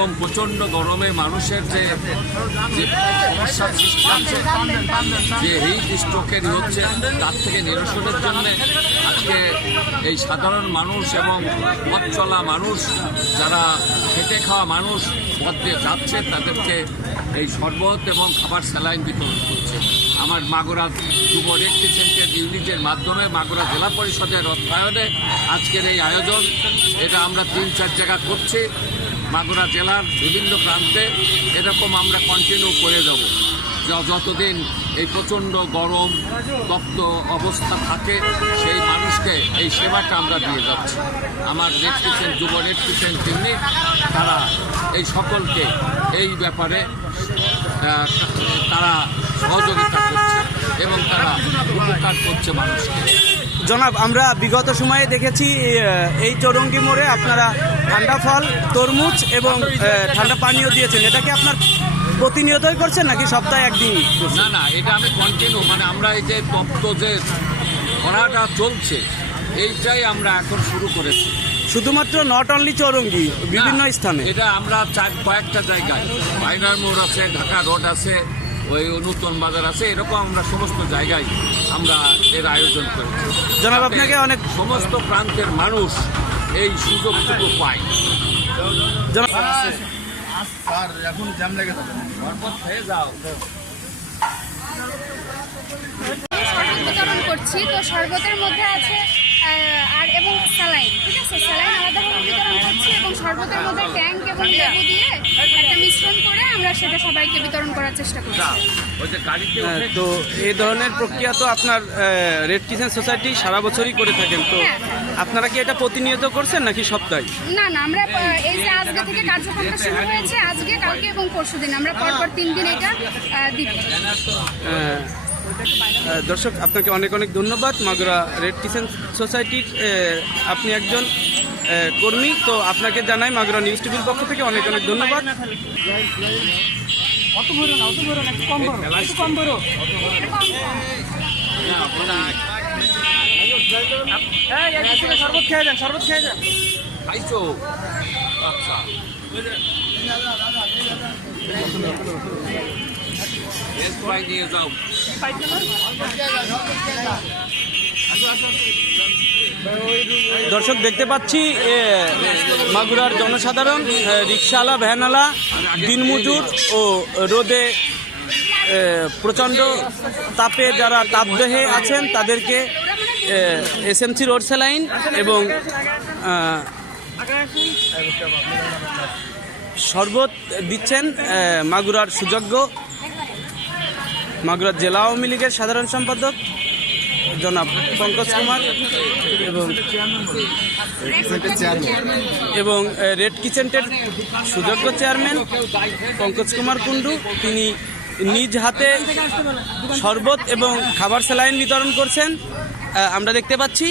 গরম, প্রচণ্ড গরমে মানুষের যে সমস্যার সৃষ্টি হচ্ছে, যে হিট স্ট্রোকের হচ্ছে, তার থেকে নিরসনের জন্য আজকে এই সাধারণ মানুষ এবং পথ চলা মানুষ, যারা খেটে খাওয়া মানুষ পথ দিয়ে যাচ্ছে, তাদেরকে এই শরবত এবং খাবার স্যালাইন বিতরণ করছে। আমার মাগুরা যুব রেড ক্রিসেন্টের ইউনিটের মাধ্যমে মাগুরা জেলা পরিষদের অর্থায়নে আজকের এই আয়োজন, এটা আমরা 3-4 জায়গা করছি মাগুরা জেলার বিভিন্ন প্রান্তে। এরকম আমরা কন্টিনিউ করে যাব যতদিন এই প্রচণ্ড গরম তপ্ত অবস্থা থাকে, সেই মানুষকে এই সেবাটা আমরা দিয়ে যাচ্ছি। আমার রেড ক্রিসেন্ট, যুব রেড ক্রিসেন্ট ইউনিট, তারা এই সকলকে এই ব্যাপারে তারা সহযোগিতা করছে এবং তারা উপকার করছে মানুষকে। জনাব, আমরা বিগত সময়ে দেখেছি এই চৌরঙ্গি মোড়ে আপনারা ঠান্ডা ফল, তরমুজ এবং ঠান্ডা পানীয় দিয়েছেন। এটা কি আপনার প্রতিনিয়তই করছেন নাকি সপ্তাহে একদিন? না না, এটা আমি কন্টিনিউ, মানে আমরা এই যে তপ্ত যে খরাটা চলছে, এইটাই আমরা এখন শুরু করেছি। শুধুমাত্র নট অনলি চৌরঙ্গি, বিভিন্ন স্থানে এটা আমরা কয়েকটা জায়গায়, বাইনার মোড় আছে, ঢাকা রোড আছে, ওই নূতন বাজার আছে, এরকম আমরা সমস্ত জায়গায় আমরা এর আয়োজন করেছি। জনাব, আপনাকে অনেক সমস্ত প্রান্তের মানুষ এই সুযোগটুকু পায়। এখন জ্যাম লেগে যাবে, হয়ে যাও। শরবত বিতরণ করছি, তো শরবতের মধ্যে আছে আর এবং স্যালাইন, ঠিক আছে, স্যালাইন আলাদাভাবে বিতরণ করছি এবং শরবতের মধ্যে ট্যাঙ্ক এবং লেবু দিয়ে একটা মিশ্রণ করে আমরা সেটা সবাইকে বিতরণ করার চেষ্টা করছি। তো এই ধরনের প্রক্রিয়া তো আপনার রেড ক্রিসেন্ট সোসাইটি সারা বছরই করে থাকেন, তো আপনারা কি এটা প্রতিনিয়ত করছেন নাকি সপ্তাহে? না না, আমরা এই যে আজকে থেকে কার্যক্রমটা শুরু হয়েছে, আজকে, কালকে এবং পরশুদিন আমরা পরপর 3 দিন এটা দিব। দর্শক, আপনাকে অনেক অনেক ধন্যবাদ। মাগুরা রেড ক্রিসেন্ট সোসাইটির আপনি একজন কর্মী, তো আপনাকে জানাই মাগুরা নিউজ টিভির পক্ষ থেকে অনেক অনেক ধন্যবাদ। শরবত খেয়ে যান, শরবত খেয়ে যান। খাইছো? আচ্ছা, নিয়ে যাও। দর্শক, দেখতে পাচ্ছি মাগুরার জনসাধারণ, রিকশাওয়ালা, ভ্যানওয়ালা, দিনমজুর ও রোদে প্রচণ্ড তাপে যারা তাপদেহে আছেন তাদেরকে এসএমসি রোড স্যালাইন এবং শরবত দিচ্ছেন মাগুরার সুযোগ্য মাগুরা জেলা আওয়ামী লীগের সাধারণ সম্পাদক জনাব পঙ্কজ কুমার এবং রেড ক্রিসেন্টের সুযোগ্য চেয়ারম্যান পঙ্কজ কুমার কুণ্ডু। তিনি নিজ হাতে শরবত এবং খাবার স্যালাইন বিতরণ করছেন, আমরা দেখতে পাচ্ছি।